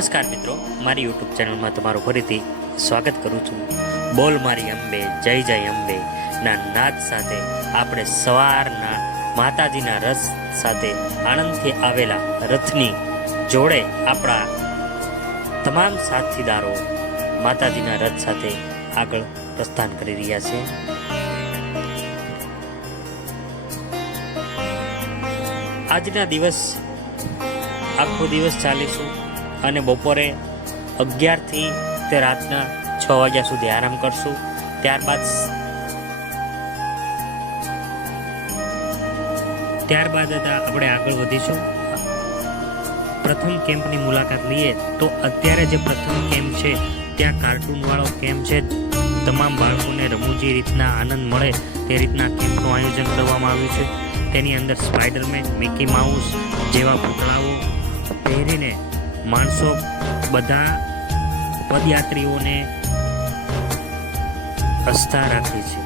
નમસ્કાર મિત્રો, મારી યુટ્યુબ ચેનલમાં તમારું ફરીથી સ્વાગત કરું છું. બોલ મારી અંબે, જય જય અંબે ના નાદ સાથે આપણે સવારના માતાજીના રસ સાથે આણંદથી આવેલા રથની જોડે આપણા તમામ સાથીદારો માતાજીના રથ સાથે આગળ પ્રસ્થાન કરી રહ્યા છે. આજના દિવસ આખો દિવસ ચાલીશું અને બપોરે 11 થી તે રાતના 6 વાગ્યા સુધી આરામ કરશું. ત્યારબાદ આપણે આગળ વધીશું. પ્રથમ કેમ્પની મુલાકાત લઈએ તો અત્યારે જે પ્રથમ કેમ્પ છે ત્યાં કાર્ટૂન વાળો કેમ્પ છે. તમામ બાળકોને રમૂજી રીતના આનંદ મળે તે રીતના કેમ્પનું આયોજન કરવામાં આવ્યું છે. તેની અંદર સ્પાઈડરમેન, મિકી માઉસ જેવા પૂતળાઓ પહેરીને માણસો બધા પદયાત્રીઓને હસતા રાખે છે.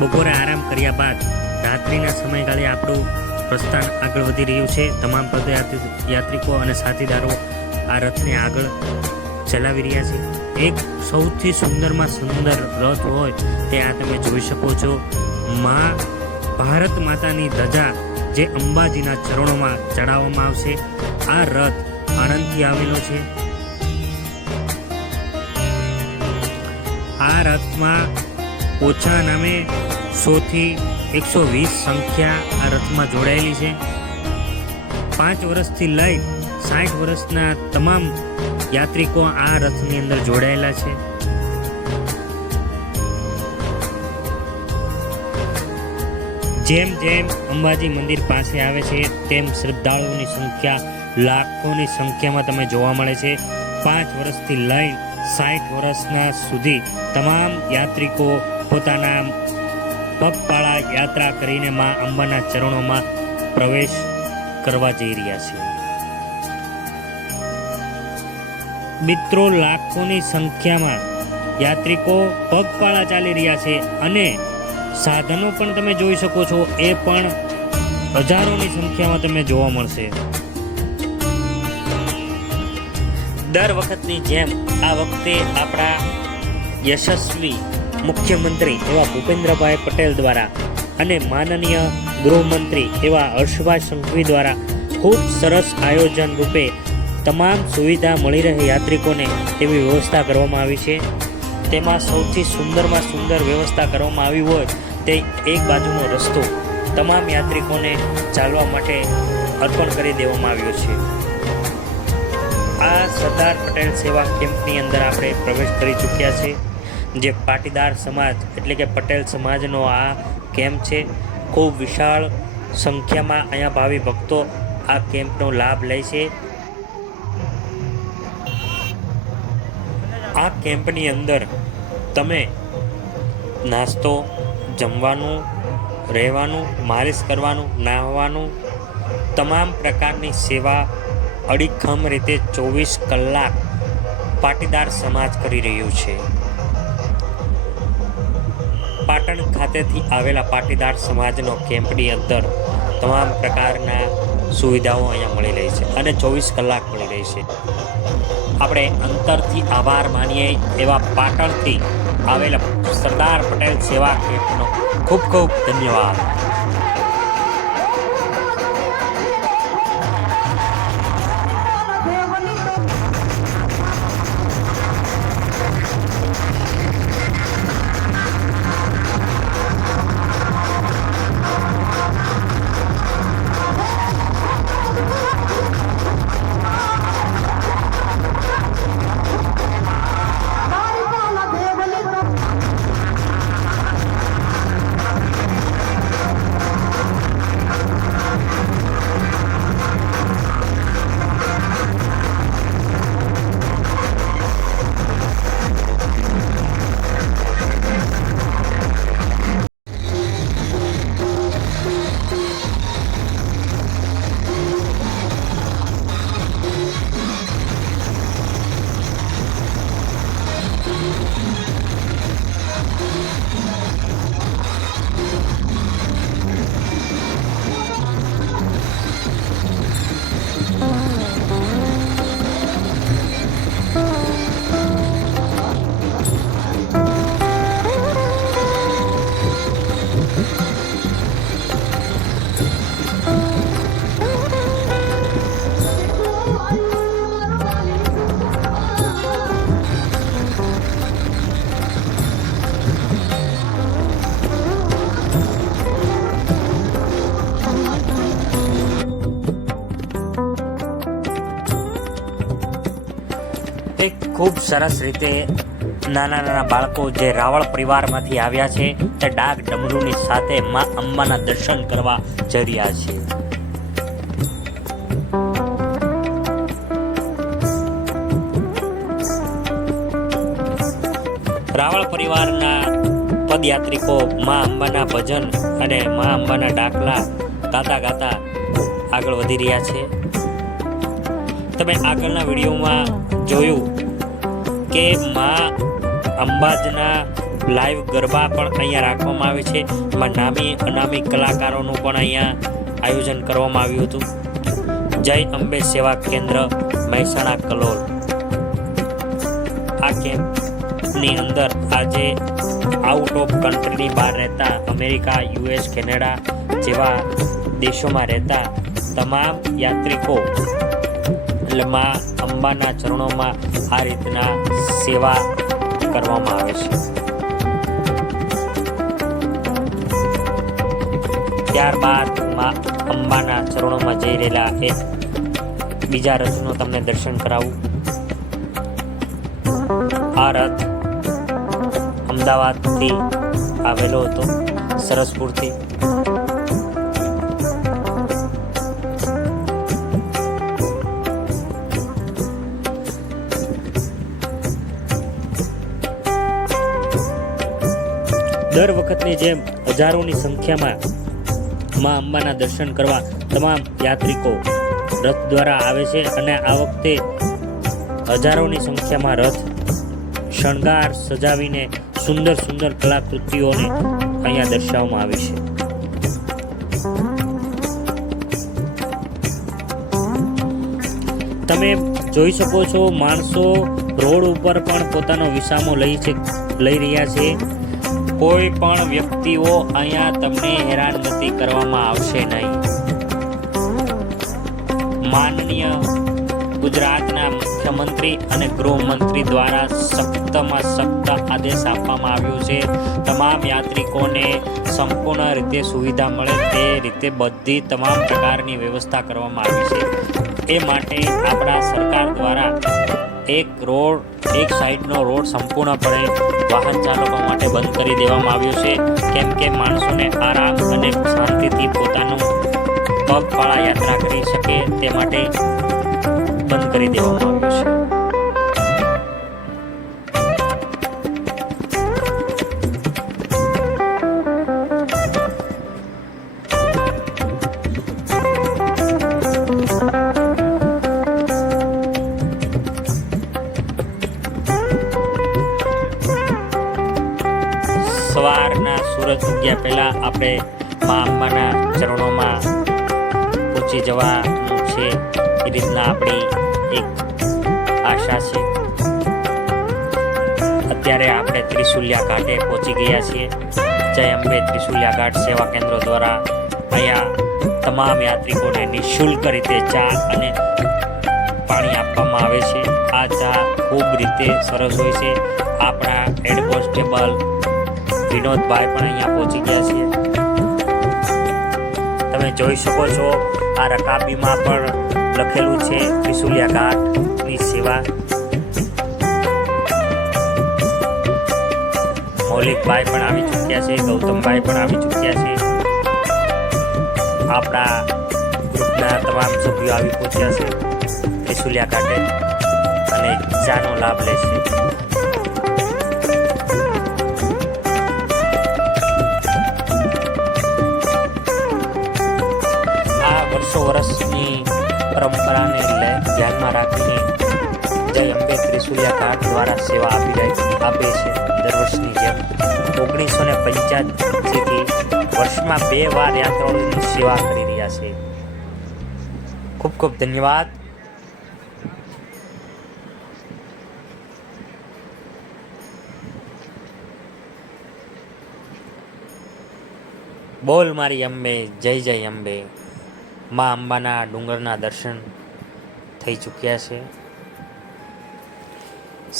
બપોરે આરામ કર્યા બાદ રાત્રિના સમયગાળે આપણું પ્રસ્થાન આગળ વધી રહ્યું છે. તમામ પદયાત્રિકો અને સાથીદારો આ રથને આગળ ચલાવી રહ્યા છે. એક સૌથી સુંદરમાં સુંદર રથ હોય તે આ તમે જોઈ શકો છો. ભારત માતાની ધજા જે અંબાજીના ચરણોમાં ચડાવવામાં આવશે. આ રથ આણંદથી આવેલો છે. આ રથમાં ઓછા નામે 100 થી 120 સંખ્યા આ રથમાં જોડાયેલી છે. 5 વર્ષથી લઈ 60 વર્ષના તમામ યાત્રિકો આ રથની અંદર જોડાયેલા છે. જેમ જેમ અંબાજી મંદિર પાસે આવે છે તેમ શ્રદ્ધાળુઓની સંખ્યા લાખોની સંખ્યામાં તમે જોવા મળે છે. 5 વર્ષથી લઈ 60 વર્ષના સુધી તમામ યાત્રિકો પોતાના પગપાળા યાત્રા કરીને માં અંબાના ચરણોમાં પ્રવેશ કરવા જઈ રહ્યા છે. મિત્રો, લાખોની સંખ્યામાં યાત્રિકો પગપાળા ચાલી રહ્યા છે અને સાધનો પણ તમે જોઈ શકો છો, એ પણ હજારોની સંખ્યામાં તમે જોવા મળશે. દર વખતની જેમ આ વખતે આપણા યશસ્વી મુખ્યમંત્રી એવા ભૂપેન્દ્રભાઈ પટેલ દ્વારા અને માનનીય ગૃહમંત્રી એવા હર્ષભાઈ સંઘવી દ્વારા ખૂબ સરસ આયોજન રૂપે તમામ સુવિધા મળી રહે યાત્રિકોને તેવી વ્યવસ્થા કરવામાં આવી છે. તેમાં સૌથી સુંદરમાં સુંદર વ્યવસ્થા કરવામાં આવી હોય તે એક બાજુનો રસ્તો તમામ યાત્રિકોને ચાલવા માટે અર્પણ કરી દેવામાં આવ્યો છે. આ સરદાર પટેલ સેવા કેમ્પની અંદર આપણે પ્રવેશ કરી ચૂક્યા છે. જે પાટીદાર સમાજ એટલે કે પટેલ સમાજનો આ કેમ્પ છે. ખૂબ વિશાળ સંખ્યામાં અહીંયા ભાવિ ભક્તો આ કેમ્પનો લાભ લે છે. આ કેમ્પની અંદર તમે નાસ્તો, જમવાનું, રહેવાનું, માલિશ કરવાનું, નાહવાનું તમામ પ્રકારની સેવા અડીખમ રીતે 24 કલાક પાટીદાર સમાજ કરી રહ્યું છે. પાટણ ખાતેથી આવેલા પાટીદાર સમાજનો કેમ્પની અંદર તમામ પ્રકારના સુવિધાઓ અહીંયા મળી રહી છે અને 24 કલાક મળી રહી છે. આપણે અંતરથી આભાર માનીએ એવા પાટણથી આવેલા સરદાર પટેલ સેવા કેમ્પનો ખૂબ ખૂબ ધન્યવાદ. ખૂબ સરસ રીતે નાના નાના બાળકો જે રાવળ પરિવારમાંથી આવ્યા છે તે ડાક ડમરૂની સાથે માં અંબાના દર્શન કરવા જઈ રહ્યા છે. રાવળ પરિવારના પદયાત્રિકો માં અંબાના ભજન અને માં અંબાના ડાકલા ગાતા ગાતા આગળ વધી રહ્યા છે. તમે આગળના વિડીયોમાં જોયું કે માં અંબાજના લાઈવ ગરબા પણ અહીંયા રાખવામાં આવે છે. એમાં નામી અનામી કલાકારોનું પણ અહીંયા આયોજન કરવામાં આવ્યું હતું. જય અંબે સેવા કેન્દ્ર મહેસાણા કલોલ. આ કેમ્પની અંદર આજે આઉટ ઓફ કન્ટ્રીની બહાર રહેતા અમેરિકા, યુએસ, કેનેડા જેવા દેશોમાં રહેતા તમામ યાત્રિકો એટલે માં અંબાના ચરણોમાં આ રીતના સેવા કરવામાં આવે છે. ત્યારબાદ માં અંબાના ચરણોમાં જઈ રહેલા એક બીજા રથનું તમને દર્શન કરાવું. આ રથ અમદાવાદથી આવેલો હતો, સરસપુરથી. દર વખતની જેમ હજારોની સંખ્યામાં માં અંબાના દર્શન કરવા તમામ યાત્રિકો રથ દ્વારા આવે છે અને આ વખતે હજારોની સંખ્યામાં રથ શણગાર સજાવીને સુંદર સુંદર કલાકૃતિઓને અહીંયા દર્શાવવામાં આવી છે. તમે જોઈ શકો છો માણસો રોડ ઉપર પણ પોતાનો વિસામો લઈ રહ્યા છે. કોઈ પણ વ્યક્તિઓ અહીંયા તમને હેરાનગતિ કરવામાં આવશે નહીં. માનનીય ગુજરાતના મુખ્યમંત્રી અને ગૃહમંત્રી દ્વારા સખ્તમાં સખ્ત આદેશ આપવામાં આવ્યો છે. તમામ યાત્રિકોને સંપૂર્ણ રીતે સુવિધા મળે તે રીતે બધી તમામ પ્રકારની વ્યવસ્થા કરવામાં આવી છે. એ માટે આપણા સરકાર દ્વારા એક સાઈડનો રોડ સંપૂર્ણપણે વાહન ચાલકો માટે બંધ કરી દેવામાં આવ્યો છે, કેમ કે માણસોને આરામ અને શાંતિથી પોતાનું પગપાળા યાત્રા કરી શકે તે માટે બંધ કરી દેવામાં આવ્યું છે. સવારના સૂરજ ઉગ્યા પહેલા આપણે માં અંબાના ચરણોમાં પહોંચી જવાનું છે, એ રીતના આપણી એક આશા છે. અત્યારે આપણે ત્રિશુલિયા ઘાટે પહોંચી ગયા છીએ. જય અંબે ત્રિશુલિયા ઘાટ સેવા કેન્દ્ર દ્વારા અહીંયા તમામ યાત્રિકોને નિઃશુલ્ક રીતે ચા અને પાણી આપવામાં આવે છે. આ ચા ખૂબ રીતે સરસ હોય છે. આપણા હેડ કોન્સ્ટેબલ વિનોદભાઈ પણ અહીંયા પહોંચી ગયા છે. તમે જોઈ શકો છો આ રકાબીમાં પણ લખેલું છે ત્રિશુલિયા ઘાટની સેવા. મૌલિકભાઈ પણ આવી ચૂક્યા છે, ગૌતમભાઈ પણ આવી ચૂક્યા છે. આપણા ગ્રુપના તમામ સભ્યો આવી પહોંચ્યા છે ત્રિશુલિયા ઘાટે અને ચાનો લાભ લેશે. વર્ષની પરંપરાને ધ્યાનમાં રાખીને જય અંબે ત્રિશુલિયા ઘાટ દ્વારા સેવા આપે છે. દર વર્ષની જેમ 1985થી વર્ષમાં 2 વાર યાત્રાળુઓની સેવા કરી રહ્યા છે. ખૂબ ખૂબ ધન્યવાદ. બોલ મારી અંબે, જય જય અંબે. માં અંબાના ડુંગરના દર્શન થઈ ચૂક્યા છે.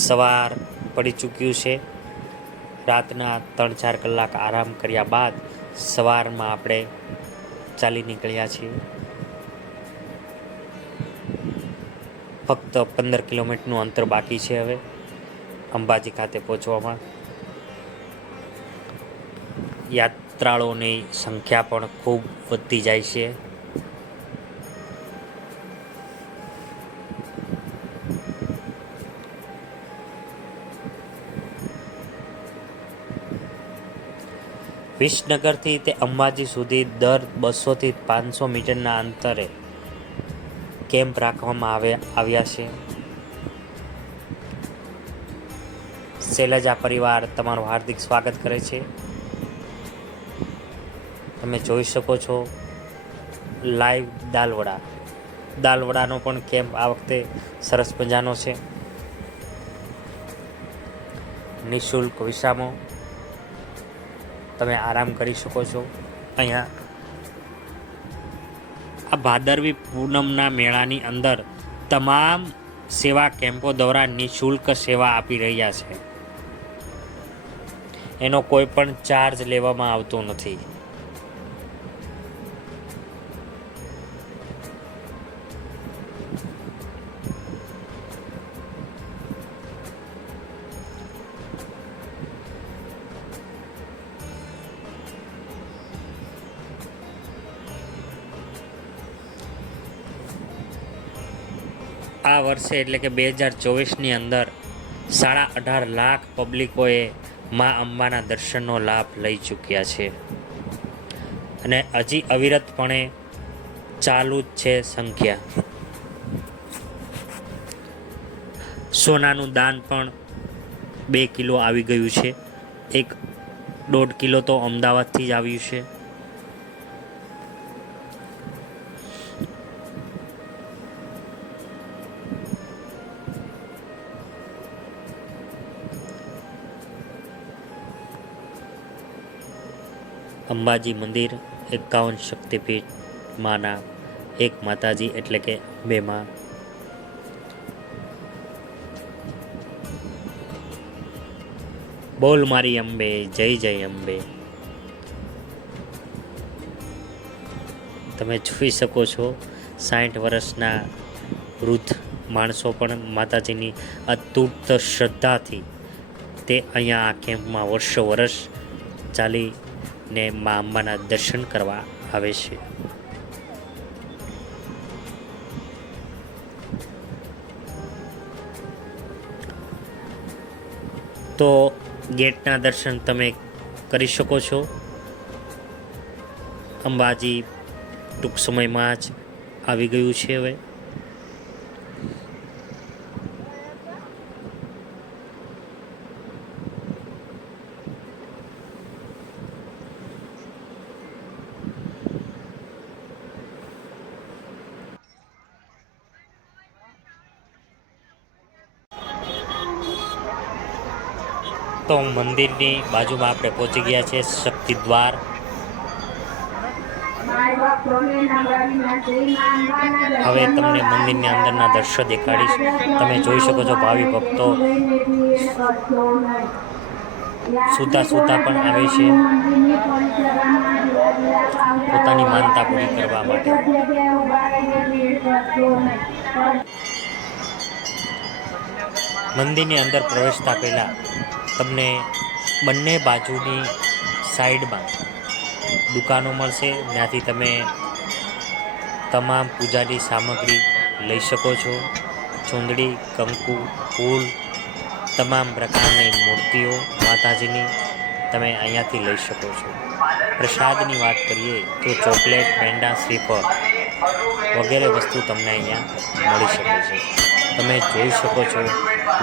સવાર પડી ચૂક્યું છે. રાતના 3-4 કલાક આરામ કર્યા બાદ સવારમાં આપણે ચાલી નીકળ્યા છીએ. ફક્ત 15 કિલોમીટરનું અંતર બાકી છે હવે અંબાજી ખાતે પહોંચવામાં. યાત્રાળુઓની સંખ્યા પણ ખૂબ વધતી જાય છે. વિસનગરથી તે અંબાજી સુધી દર 200થી 500 મીટરના અંતરે કેમ્પ રાખવામાં આવ્યા છે. શૈલજા પરિવાર તમારું હાર્દિક સ્વાગત કરે છે. તમે જોઈ શકો છો લાઈવ દાલવડાનો પણ કેમ્પ આ વખતે સરસ મજાનો છે. નિઃશુલ્ક વિસામો, તમે આરામ કરી શકો છો અહીંયા. આ ભાદરવી પૂનમના મેળાની અંદર તમામ સેવા કેમ્પો દ્વારા નિઃશુલ્ક સેવા આપી રહ્યા છે. એનો કોઈ પણ ચાર્જ લેવામાં આવતો નથી. આ વર્ષે એટલે કે 2024ની અંદર 18.5 લાખ પબ્લિકોએ મા અંબાના દર્શનનો લાભ લઈ ચૂક્યા છે અને હજી અવિરતપણે ચાલુ જ છે સંખ્યા. સોનાનું દાન પણ 2 કિલો આવી ગયું છે. 1.5 કિલો તો અમદાવાદથી જ આવ્યું છે. અંબાજી મંદિર 51 શક્તિપીઠમાંના એક માતાજી એટલે કે અંબેમાં. બોલ મારી અંબે, જય જય અંબે. તમે જોઈ શકો છો 60 વર્ષના વૃદ્ધ માણસો પણ માતાજીની અતૂટ શ્રદ્ધાથી તે અહીંયા આ કેમ્પમાં વર્ષ ચાલીને મા અંબાના દર્શન કરવા આવે છે. તો ગેટના દર્શન તમે કરી શકો છો. અંબાજી ટૂંક સમયમાં જ આવી ગયું છે હવે. તો મંદિરની બાજુમાં આપણે પહોંચી ગયા છે શક્તિદ્વાર. હવે તમને મંદિરની અંદરના દ્રશ્ય દેખાડીશ. તમે જોઈ શકો છો ભાવિ ભક્તો સૂતા પણ આવે છે પોતાની માનતા પૂરી કરવા માટે. મંદિરની અંદર પ્રવેશતા પહેલા તમને બંને બાજુની સાઈડમાં દુકાનો મળશે. ત્યાંથી તમે તમામ પૂજાની સામગ્રી લઈ શકો છો. ચૂંદડી, કંકુ, ફૂલ, તમામ પ્રકારની મૂર્તિઓ માતાજીની તમે અહીંયાથી લઈ શકો છો. પ્રસાદની વાત કરીએ તો ચોકલેટ, પેંડા, શ્રીફળ વગેરે વસ્તુ તમને અહીંયા મળી શકે છે. તમે જોઈ શકો છો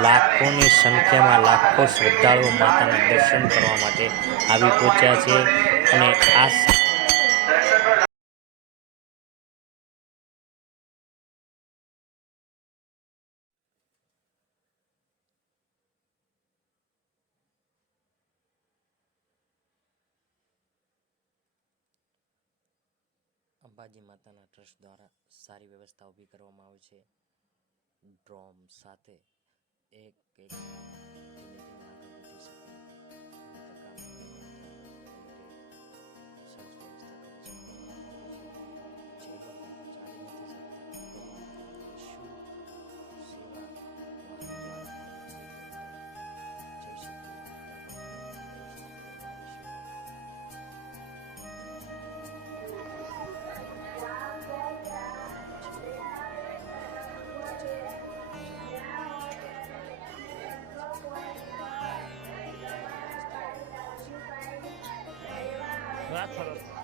લાખોની સંખ્યામાં લાખો શ્રદ્ધાળુઓ માતાના દર્શન કરવા માટે આવી પહોંચ્યા છે અને આ અંબાજી માતાના ટ્રસ્ટ દ્વારા સારી વ્યવસ્થા ઊભી કરવામાં આવી છે. ડ્રોમ સાથે એક ધીમે ધીમે આગળ વધી શકે સરસ વ્યવસ્થા કરી છે. જે લોકો ચાલી નથી શકતા તે નિઃશુલ્ક રાજપરા